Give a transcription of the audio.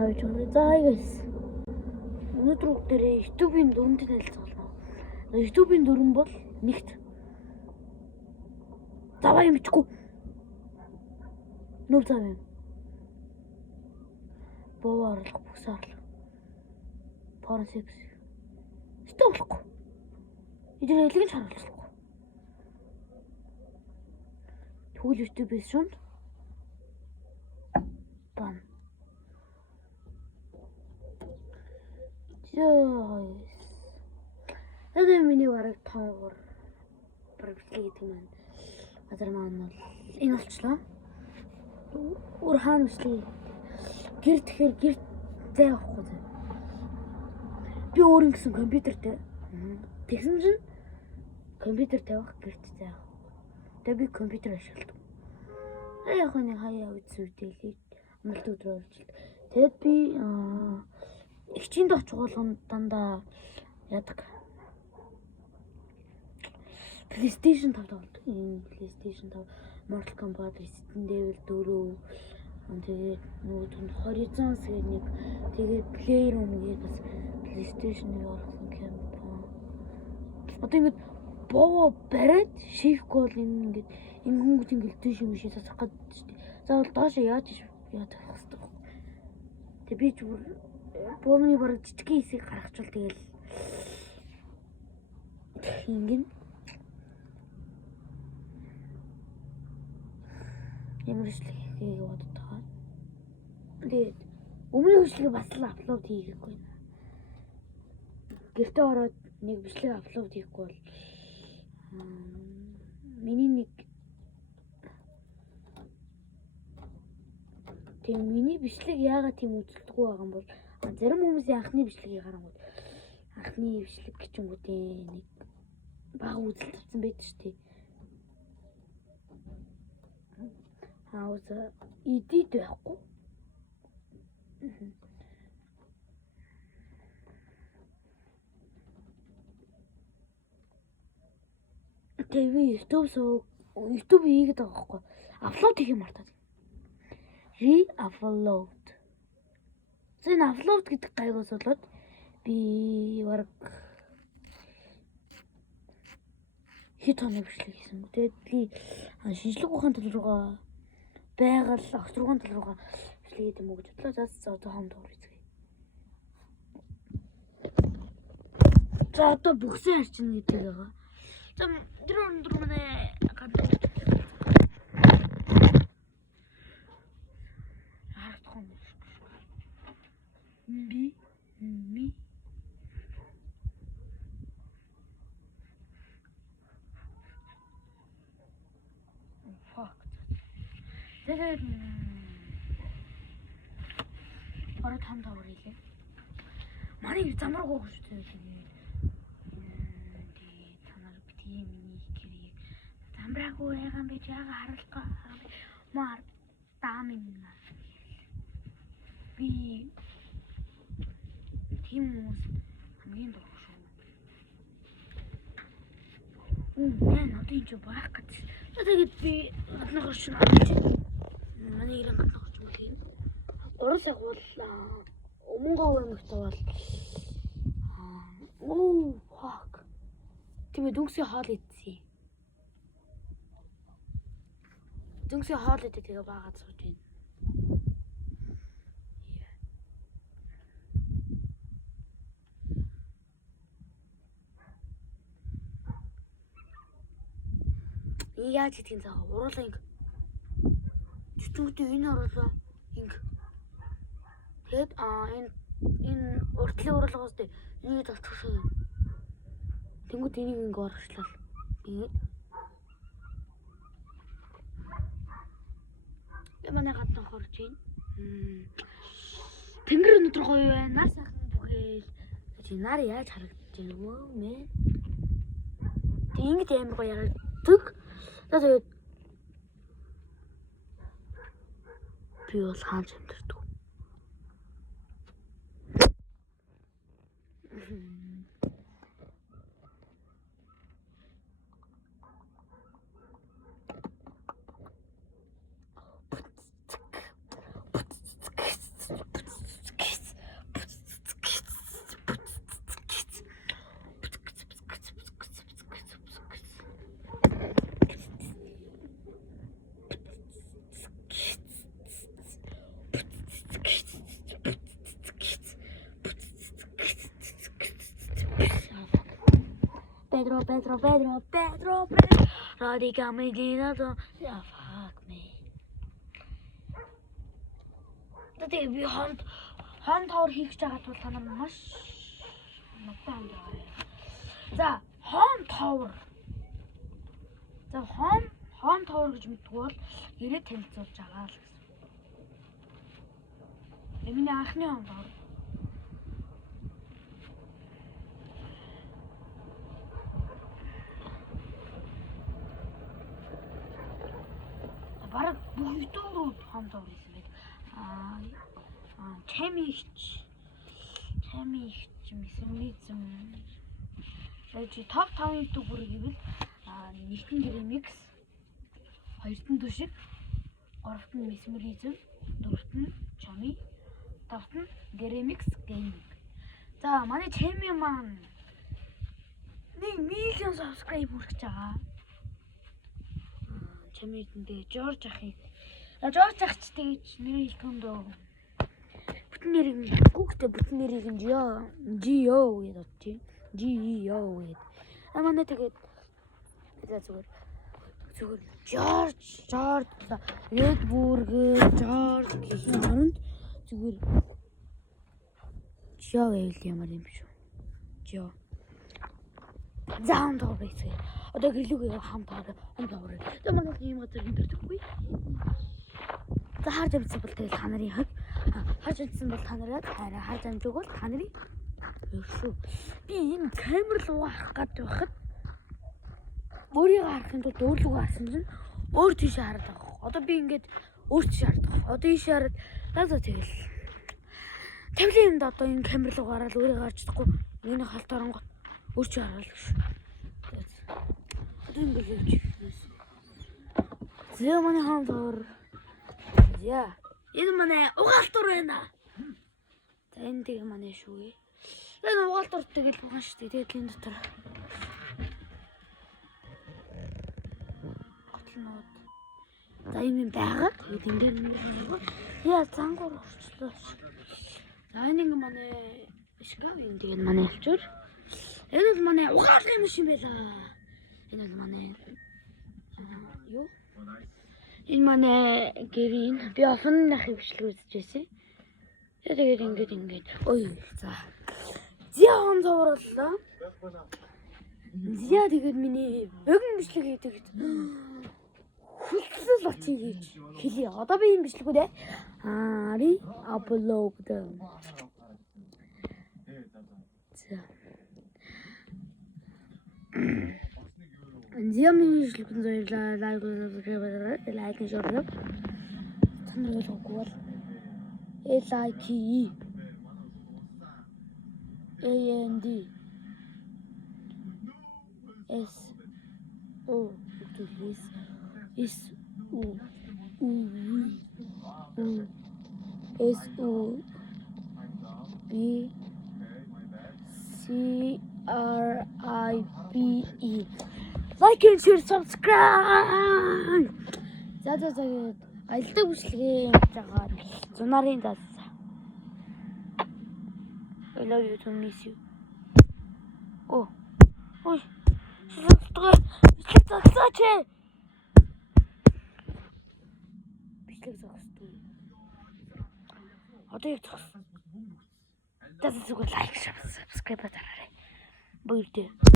Авч байгаа. За guys. Өнөөдөр бүгдээрээ YouTube-ийн дүрмтэй танилцуулна. YouTube-ийн дүрм бол нэгт. Заваа юм бичгүй. Нүв зав юм. Боо орлох, бүс орлох. Porn sex. Стоохгүй. Эдгээр ялгын ч харуулахгүй. Тэгвэл YouTube-ээс шунд. Бам. Ёо. Энэ миний бараг тоогоор бичлэг гэдэг маань газар маань бол энэ болчлоо. Өөр хаана бичлэг гэр тэгэхээр гэр зай авахгүй зай. Би өөр ингэсэн компьютертэй тэгсэн чинь компьютер тавих гэрт зай авах. Тэгээ би компьютер ашигладаг. Яг нэг хаяа үзүүлээ. Амралт өдрөө олж. Тэгэд би хичээнд очих болгонд дандаа яадаг. PlayStation 5 тоглодог. PlayStation 5 Mortal Kombat Resident Evil 4 тэгээд нөгөө Horizon гэх нэг тэгээд Playroom гэх бас PlayStation-ыг орсон кампани. Одоо ингэж боо бариад шийхгүй бол ингэж энэ хүмүүс ингэж тийш юм шиг засах гэдэг шүү дээ. Заавал доошоо яаж явах хэрэгтэй. Тэг би зүгээр бомны бараг жижигхэн хэсгийг гаргачвал тэгэл ингэн ямар бичлэг хийх бодож байгаа. Тэгээд өмнө бичлэгийг бас л аплод хийгээгүй. Гэртээ ороод нэг бичлэг аплод хийхгүй бол миний миний бичлэг яагаад тийм үзэлдэггүй байгаа юм бол зарим хүмүүсийн анхны бичлэгийг харангууд анхны бичлэг гिचэнгүүдээ нэг бага үзэл тавьсан байдаг шүү дээ. Хаус эдит байхгүй. TV YouTube хийгээд байгаа байхгүй. Аплод хийх юм мартаад. Re-upload. Зэн аплод гэдэг гайгаас болоод би бараг хит хоног бичлэг хийсэн. Тэгээд би шинжлэх ухааны тал руугаа байгаль огцрогын тал руугаа бичлэг хийх юм уу гэж бодлоо. За одоо хамт урьцгээе. За одоо бүгсэн харчин гэдэг байгаа. За тэр өндөр манай гадаа харагдах юм. Би fuck. Тэгээд ороод хамт аврилээ. Манай замраг гоох шүү дээ. Танаар битгий миний хэрэг замраагүй ягаан би яага харуулгаа маар таамин би тийм хүмүүс хамгийн дурх шүү. Мэн одоо энэ байх гэж. Тэгээд би гаднаас ч манай ирэн гаднаас ч мөх юм. 3 цаг бол өмнөгөө юмхтай бол fuck. Тиймээ дүнсийн хоол идсэн. Дүнсийн хоол идэх тэгээ баагаад сууж байна. Яаж гэдгийг заа уруулаа инг. Чүчүүтэй энэ оруулаа инг. Тэгэд энэ уртлын уруулгаас дээ энийг толцсон. Тэнгүүд энийг инг орчлаа. Ингээд. Манай гадна хорж байна. Тэнгэр өнөдөр гоё байна. Нар сайхан бүгээл. Чи нар яаж харагдаж байна вэ мэ? Тэг ингэж амар гоё ярагддаг. Тэгээд би бол хаанч амьдэрдэг. Radica Medina. Yeah, fuck me. Тэгээ би хон товор хийх гэж байгаа тул та нар маш надтай хамт байгаарай. За, хон товор. За, хон товор гэж мэддэг бол ирээд танилцуулж байгаа л гэсэн. Миний анхны хон товор. Бараг бүх ютуберүүд хон товор хийсэн байт. Чамигч месмеризм. Тэгвэл топ 5 ютубер гэвэл нэгтэн remix, хоёртын төшиг, гуравт нь mesmerism, дөрөвт нь chami, тавт нь remix gaming. За манай chami маань 1 million subscribe хүргэж байгаа. Chami дэндээ George ахыг. George ах ч тэгж нэр хэлтөндөө. Бүтэн нэрийг нь Google-тэй бүтэн нэрийг нь Gio гэж бодчих. Gio гэж. Манай тэгээд зүгээр George Red Burger George гэсэн оронд зүгээр Gio гэвэл ямар юм шүү. Gio. Заан тоо байцгаа. Одоо гэлүүгээ хамт аваад Тэгээ манай ийм газар хэмдэрдэггүй. За харж амжсан бол тэгэл та нарын хаг. Харж амжсан бол та нараа харж амжиг бол та нарын ершөө. Би энэ камер руу харах гэдэг байхад өөрийгөө харахын тулд өөрлөгөө харсан чинь өөр тийш хараад байгаа. Одоо би ингээд өөр тийш хараад байгаа. Одоо ийш хараад надад тэгэл. Тавлын юмд одоо энэ камер руу гараад өөрийгөө харж чадахгүй. Миний халт оронгот өөр чи хараад л шүү. Одоо ингээд явж байна. Зөө манай хаан тоор. Яа. Энэ манай угаалтур байна. За энэ тэгээ манай шүү. Энэ угаалтур тэгэл байгаа шүү дээ. Тэгээд энэ дотор готлнууд. За юм байгаа. Тэгээд энэ дээр яа зангуур орчлоо. За энэ ингээ манай шкаф юм тэгээд манай авчир. Энэ бол манай угаалгын машин байлаа. Энэ бол манай юу? Энэ манай гэрийн би офны нахыг бичлэг үзэж байсан. Тэгээд ингээд. Ой за. Зяан зоврууллаа. Зяа тэгээд миний богино бичлэг хийдэг. Хүлцэл очив гэж хэлээ. Одоо би энэ бичлэгүүд ари аплод. За. Зяамын бичлэгэн зоёрлаа лайк шорлоо. Танаар болохгүй бол LIKE AND SO SOUBCRIBE Like and share, subscribe. За аялдаг бүслэгээ юм жагаа. Зунарын даа. I love you to miss you. Ой. Бичлэг зогсооч. Бичлэг зогсдоо. Одоо яг зогс. Дасаа зүгээр лайк, subscribe дараарай. Бүгд